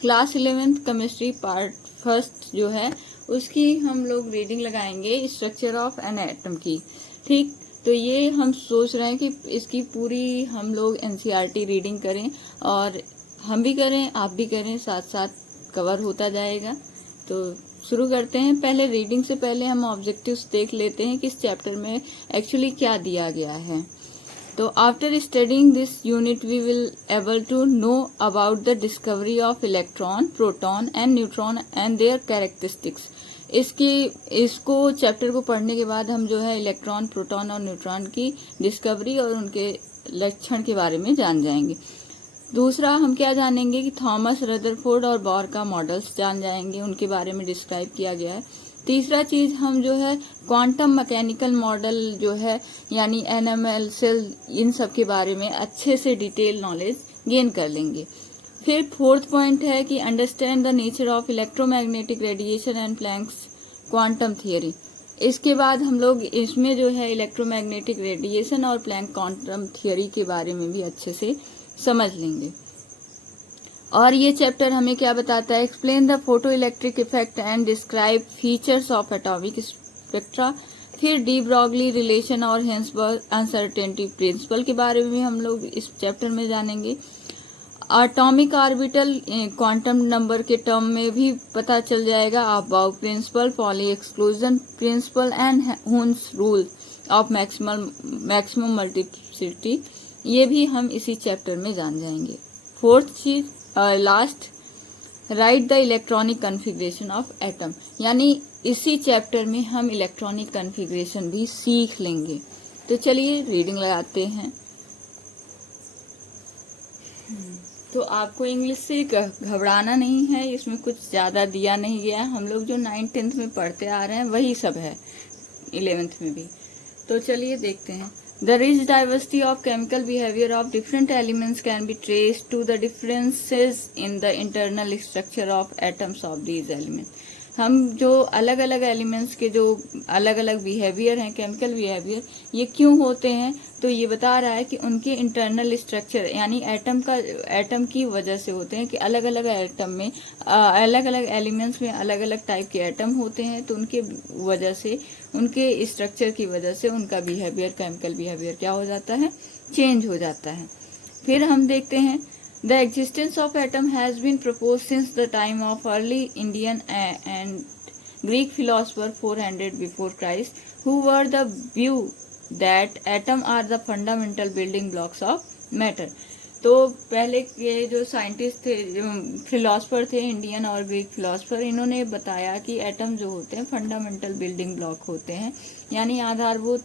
Class 11th chemistry part first जो है उसकी हम लोग रीडिंग लगाएंगे स्ट्रक्चर ऑफ एन एटम की। ठीक, तो ये हम सोच रहे हैं कि इसकी पूरी हम लोग एनसीईआरटी रीडिंग करें और हम भी करें, आप भी करें, साथ साथ कवर होता जाएगा। तो शुरू करते हैं। पहले रीडिंग से पहले हम ऑब्जेक्टिव्स देख लेते हैं कि इस चैप्टर में एक्चुअली क्या दिया गया है। तो after studying this unit we will able to know about the discovery of electron, proton and neutron and their characteristics. इसको चैप्टर को पढ़ने के बाद हम जो है इलेक्ट्रॉन, प्रोटॉन और न्यूट्रॉन की डिस्कवरी और उनके लक्षण के बारे में जान जाएंगे। दूसरा हम क्या जानेंगे कि थॉमस रदरफोर्ड और बोर का मॉडल्स जान जाएंगे, उनके बारे में डिस्क्राइब किया गया है। तीसरा चीज हम जो है क्वांटम मैकेनिकल मॉडल जो है यानी एनएमएल, सेल, इन सब के बारे में अच्छे से डिटेल नॉलेज गेन कर लेंगे। फिर फोर्थ पॉइंट है कि understand the nature of electromagnetic radiation and Planck's quantum theory. इसके बाद हम लोग इसमें जो है इलेक्ट्रोमैग्नेटिक रेडिएशन और प्लैंक क्वांटम थियरी के बारे में भी अच्छे से समझ लेंगे। और ये चैप्टर हमें क्या बताता है, explain the photo electric effect and describe features of atomic spectra. फिर डी ब्रॉगली रिलेशन और हिल्सबर्ग अनसर्टेनिटी प्रिंसिपल के बारे में भी हम लोग इस चैप्टर में जानेंगे। एटॉमिक ऑर्बिटल क्वांटम नंबर के टर्म में भी पता चल जाएगा। Aufbau principle, Pauli exclusion principle and Hund's rule of maximum multiplicity, ये भी हम इसी चैप्टर में जान जाएंगे। फोर्थ चीज last, right the electronic configuration of atom, यानी इसी चैप्टर में हम इलेक्ट्रॉनिक कॉन्फ़िगरेशन भी सीख लेंगे। तो चलिए रीडिंग लगाते हैं। तो आपको इंग्लिश से घबराना नहीं है, इसमें कुछ ज्यादा दिया नहीं गया। हम लोग जो 9th 10th में पढ़ते आ रहे हैं वही सब है 11th में भी। तो चलिए देखते हैं। The rich diversity of chemical behavior of different elements can be traced to the differences in the internal structure of atoms of these elements. हम जो अलग अलग एलिमेंट्स के जो अलग अलग बिहेवियर हैं, केमिकल बिहेवियर, ये क्यों होते हैं, तो ये बता रहा है कि उनके इंटरनल स्ट्रक्चर यानी एटम की वजह से होते हैं कि अलग अलग एटम में अलग अलग एलिमेंट्स में अलग अलग टाइप के एटम होते हैं। तो उनके वजह से, उनके स्ट्रक्चर की वजह से उनका बिहेवियर, केमिकल बिहेवियर क्या हो जाता है, चेंज हो जाता है। फिर हम देखते हैं The existence of atom has been proposed since the time of early Indian and Greek philosopher 400 before Christ, who were the view that atom are the fundamental building blocks of matter. तो पहले के जो scientist थे, philosopher थे, Indian और Greek philosopher, इन्होंने बताया कि एटम जो होते हैं फंडामेंटल बिल्डिंग ब्लॉक होते हैं, यानी आधारभूत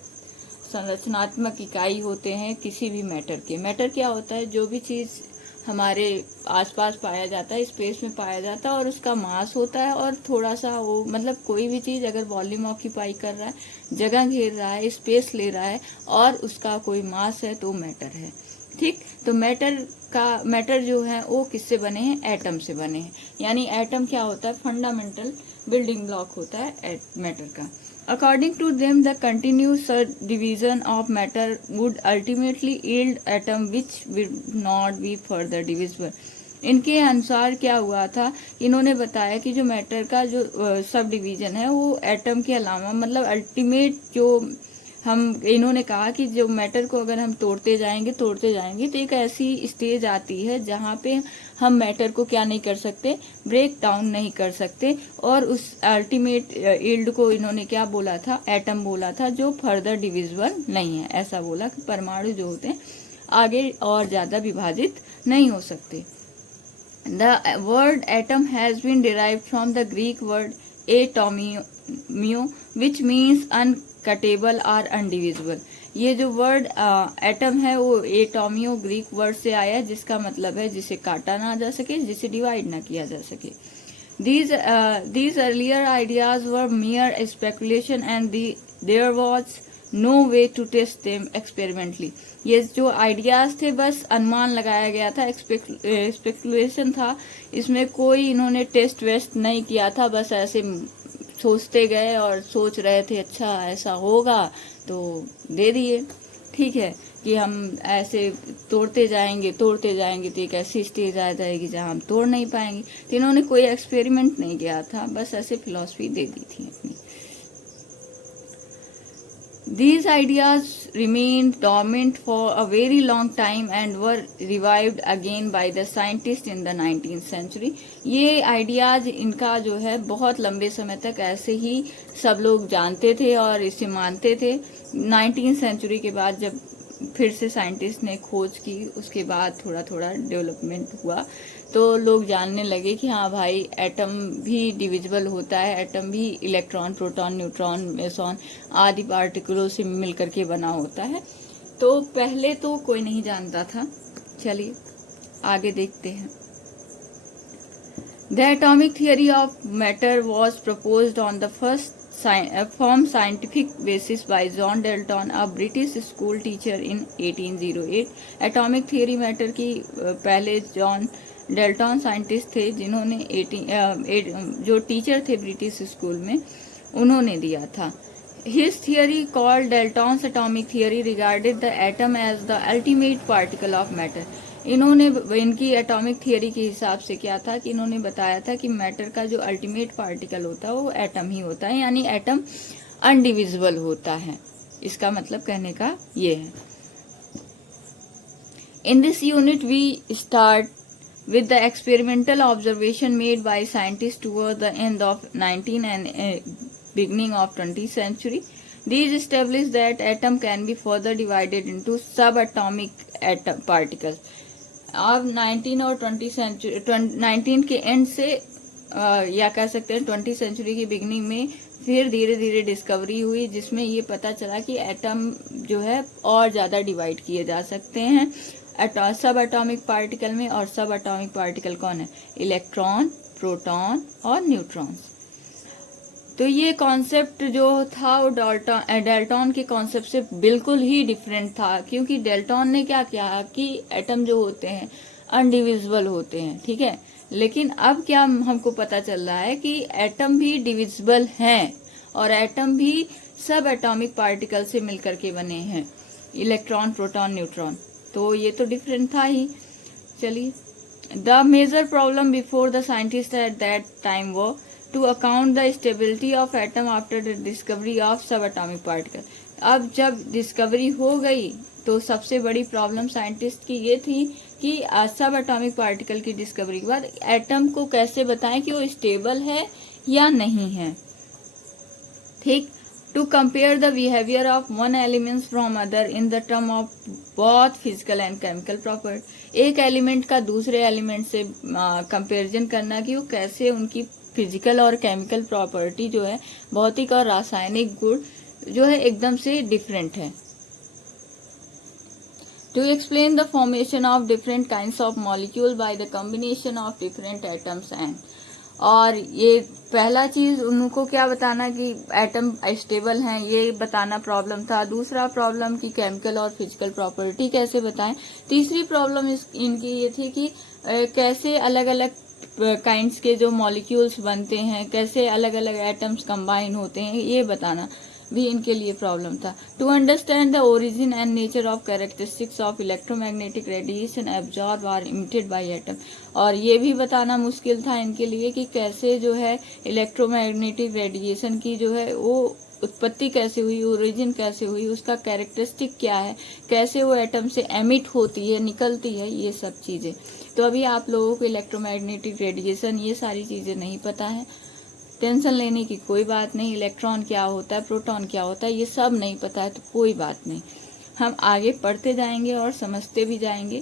संरचनात्मक इकाई होते हैं किसी भी मैटर के। मैटर क्या होता है, जो भी चीज हमारे आसपास पाया जाता है, स्पेस में पाया जाता है और उसका मास होता है और थोड़ा सा वो, मतलब कोई भी चीज अगर वॉल्यूम ऑक्यूपाई कर रहा है, जगह घेर रहा है, स्पेस ले रहा है और उसका कोई मास है तो मैटर है। ठीक, तो मैटर जो है वो किससे बने हैं, एटम से बने हैं। यानी एटम क्या होता है, फंडामेंटल बिल्डिंग ब्लॉक होता है मैटर का। According to them, the continuous division of matter would ultimately yield atom which will not be further divisible. इनके अनुसार क्या हुआ था, इन्होंने बताया कि जो मैटर का जो सब डिवीजन है वो एटम के अलावा, मतलब अल्टीमेट जो इन्होंने कहा कि जो मैटर को अगर हम तोड़ते जाएंगे तो एक ऐसी स्टेज आती है जहाँ पे हम मैटर को क्या नहीं कर सकते, ब्रेक डाउन नहीं कर सकते। और उस अल्टीमेट यील्ड को इन्होंने क्या बोला था, एटम बोला था, जो फर्दर डिविजिबल नहीं है। ऐसा बोला कि परमाणु जो होते हैं आगे और ज्यादा विभाजित नहीं हो सकते। The word atom has been derived from the Greek word atomos which means uncuttable और अनडिविजिबल। ये जो वर्ड एटम है वो एटोमियो ग्रीक वर्ड से आया है, जिसका मतलब है जिसे काटा ना जा सके, जिसे डिवाइड ना किया जा सके। These earlier ideas were mere speculation and there was no way to test them experimentally. ये जो आइडियाज थे बस अनुमान लगाया गया था, स्पेकुलेशन था, इसमें कोई इन्होंने टेस्ट वेस्ट नहीं किया था, बस ऐसे सोचते गए और सोच रहे थे अच्छा ऐसा होगा तो दे दिए। ठीक है, कि हम ऐसे तोड़ते जाएंगे तो एक ऐसी स्टेज आ जाएगी जहां हम तोड़ नहीं पाएंगे। तो इन्होंने कोई एक्सपेरिमेंट नहीं किया था, बस ऐसे फिलॉसफी दे दी थी अपनी। These ideas remained dormant for a very long time and were revived again by the scientists in the 19th century. ये आइडियाज इनका जो है बहुत लंबे समय तक ऐसे ही सब लोग जानते थे और इसे मानते थे। 19th सेंचुरी के बाद जब फिर से साइंटिस्ट ने खोज की, उसके बाद थोड़ा थोड़ा डेवलपमेंट हुआ, तो लोग जानने लगे कि हाँ भाई, एटम भी डिविजिबल होता है, एटम भी इलेक्ट्रॉन, प्रोटॉन, न्यूट्रॉन, मेसॉन आदि पार्टिकलों से मिलकर के बना होता है। तो पहले तो कोई नहीं जानता था। चलिए आगे देखते हैं। The atomic theory of matter was proposed on the first firm scientific basis by John Dalton, a British school teacher in 1808. Atomic theory matter की पहले जॉन डेल्टन साइंटिस्ट थे जिन्होंने जो टीचर थे ब्रिटिश स्कूल में, उन्होंने दिया था। His theory called Dalton's atomic theory regarded the atom as the ultimate particle of matter. इन्होंने इनकी एटॉमिक थियरी के हिसाब से क्या था कि इन्होंने बताया था कि मैटर का जो अल्टीमेट पार्टिकल होता है वो एटम ही होता है, यानी एटम अनडिविजिबल होता है। इसका मतलब कहने का ये है। In this unit we start with the experimental observation made by scientists toward the end of 19th and beginning of 20th century. These established that atom can be further divided into subatomic particles. अब 19 और 20 century 19 के and से या कह सकते हैं 20 century की beginning में फिर धीरे धीरे डिस्कवरी हुई, जिसमें ये पता चला कि एटम जो है और ज़्यादा डिवाइड किए जा सकते हैं सब एटॉमिक पार्टिकल में। और सब एटॉमिक पार्टिकल कौन है? इलेक्ट्रॉन, प्रोटॉन और न्यूट्रॉन्स। तो ये कॉन्सेप्ट जो था वो डेल्टन के कॉन्सेप्ट से बिल्कुल ही डिफरेंट था, क्योंकि डेल्टन ने क्या किया कि एटम जो होते हैं अनडिविजिबल होते हैं, ठीक है। लेकिन अब क्या हमको पता चल रहा है कि एटम भी डिविजिबल हैं और एटम भी सब एटॉमिक पार्टिकल से मिलकर के बने हैं, इलेक्ट्रॉन, प्रोटॉन, न्यूट्रॉन। तो ये तो डिफरेंट था ही। चलिए, the major problem before the scientist at that time वो to account the stability of atom after the discovery of subatomic particle. अब जब डिस्कवरी हो गई तो सबसे बड़ी प्रॉब्लम साइंटिस्ट की ये थी कि सब एटॉमिक पार्टिकल की डिस्कवरी के बाद एटम को कैसे बताएं कि वो स्टेबल है या नहीं है, ठीक। To compare the behavior of one elements from other in the term of both physical and chemical property. एक एलिमेंट का दूसरे एलिमेंट से कंपैरिजन करना कि वो कैसे उनकी फिजिकल और केमिकल प्रॉपर्टी जो है, भौतिक और रासायनिक गुण जो है एकदम से डिफरेंट है। To explain the formation of different kinds of molecule by the combination of different atoms and और ये पहला चीज उनको क्या बताना कि एटम स्टेबल हैं, ये बताना प्रॉब्लम था। दूसरा प्रॉब्लम की केमिकल और फिजिकल प्रॉपर्टी कैसे बताएं। तीसरी प्रॉब्लम इनकी ये थी कि कैसे अलग अलग काइंड्स के जो मॉलिक्यूल्स बनते हैं, कैसे अलग अलग एटम्स कंबाइन होते हैं, ये बताना भी इनके लिए प्रॉब्लम था। To understand the origin and nature of characteristics of electromagnetic radiation absorb और इमिटेड बाय एटम। और ये भी बताना मुश्किल था इनके लिए कि कैसे जो है इलेक्ट्रोमैग्नेटिक रेडिएशन की जो है वो उत्पत्ति कैसे हुई, ओरिजिन कैसे हुई, उसका कैरेक्टरिस्टिक क्या है, कैसे वो एटम से एमिट होती है, निकलती है, ये सब चीजें। तो अभी आप लोगों को इलेक्ट्रोमैग्नेटिक रेडिएशन ये सारी चीजें नहीं पता है, टेंशन लेने की कोई बात नहीं। इलेक्ट्रॉन क्या होता है, प्रोटॉन क्या होता है, ये सब नहीं पता है तो कोई बात नहीं, हम आगे पढ़ते जाएंगे और समझते भी जाएंगे।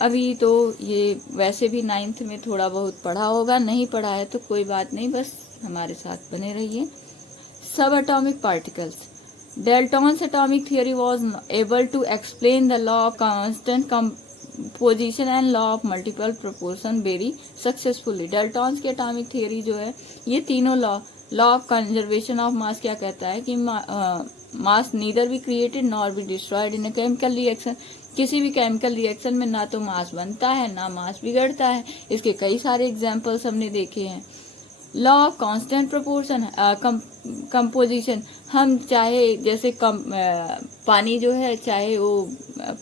अभी तो ये वैसे भी 9th में थोड़ा बहुत पढ़ा होगा, नहीं पढ़ा है तो कोई बात नहीं, बस हमारे साथ बने रहिए। सब atomic particles. Dalton's atomic theory was able to explain the law of constant composition and law of multiple proportion very successfully. Dalton's की एटॉमिक थियोरी जो है, ये तीनों law of conservation of mass क्या कहता है कि mass neither be created nor be destroyed in a chemical reaction. किसी भी केमिकल रिएक्शन में ना तो मास बनता है ना मास बिगड़ता है। इसके कई सारे एग्जाम्पल्स हमने देखे हैं। Law of constant proportion composition, हम चाहे जैसे पानी जो है चाहे वो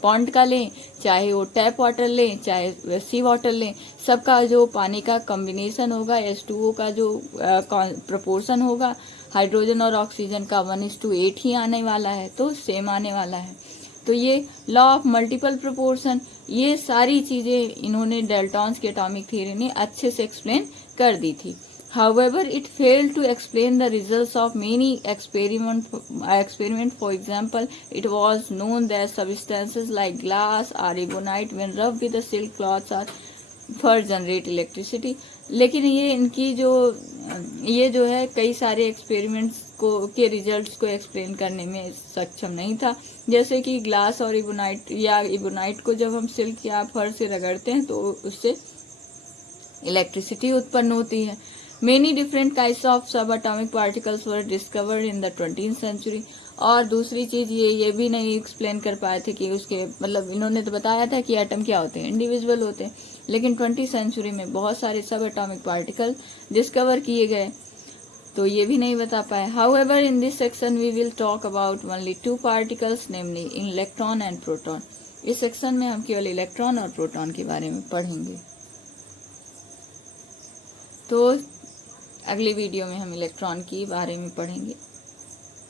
पॉन्ड का लें, चाहे वो टैप वाटर लें, चाहे सी वाटर लें, सबका जो पानी का कॉम्बिनेशन होगा H2O का जो प्रोपोर्शन होगा हाइड्रोजन और ऑक्सीजन का 1:8 ही आने वाला है, तो सेम आने वाला है। तो ये लॉ ऑफ मल्टीपल प्रोपोर्शन, ये सारी चीजें इन्होंने डाल्टन्स की एटॉमिक थ्योरी ने अच्छे से एक्सप्लेन कर दी थी। However, it failed to explain the results of many experiments. For example, it was known that substances like glass or ebonite, when rubbed with the silk cloths, are for generate electricity. लेकिन ये जो है कई सारे experiments के results को explain करने में सक्षम नहीं था। जैसे कि ग्लास और इबोनाइट को जब हम सिल्क या फर से रगड़ते हैं तो उससे इलेक्ट्रिसिटी उत्पन्न होती है। Many different kinds of subatomic particles were discovered in the 20th century. और दूसरी चीज ये भी नहीं एक्सप्लेन कर पाए थे कि उसके मतलब इन्होंने तो बताया था कि एटम क्या होते हैं, इंडिविजुअल होते हैं, लेकिन 20th सेंचुरी में बहुत सारे सब एटॉमिक पार्टिकल डिस्कवर किए गए, तो ये भी नहीं बता पाए। However, in this section we will talk about only 2 particles, namely electron and proton. इस सेक्शन में हम केवल इलेक्ट्रॉन और प्रोटॉन के बारे में पढ़ेंगे। तो अगली वीडियो में हम इलेक्ट्रॉन के बारे में पढ़ेंगे।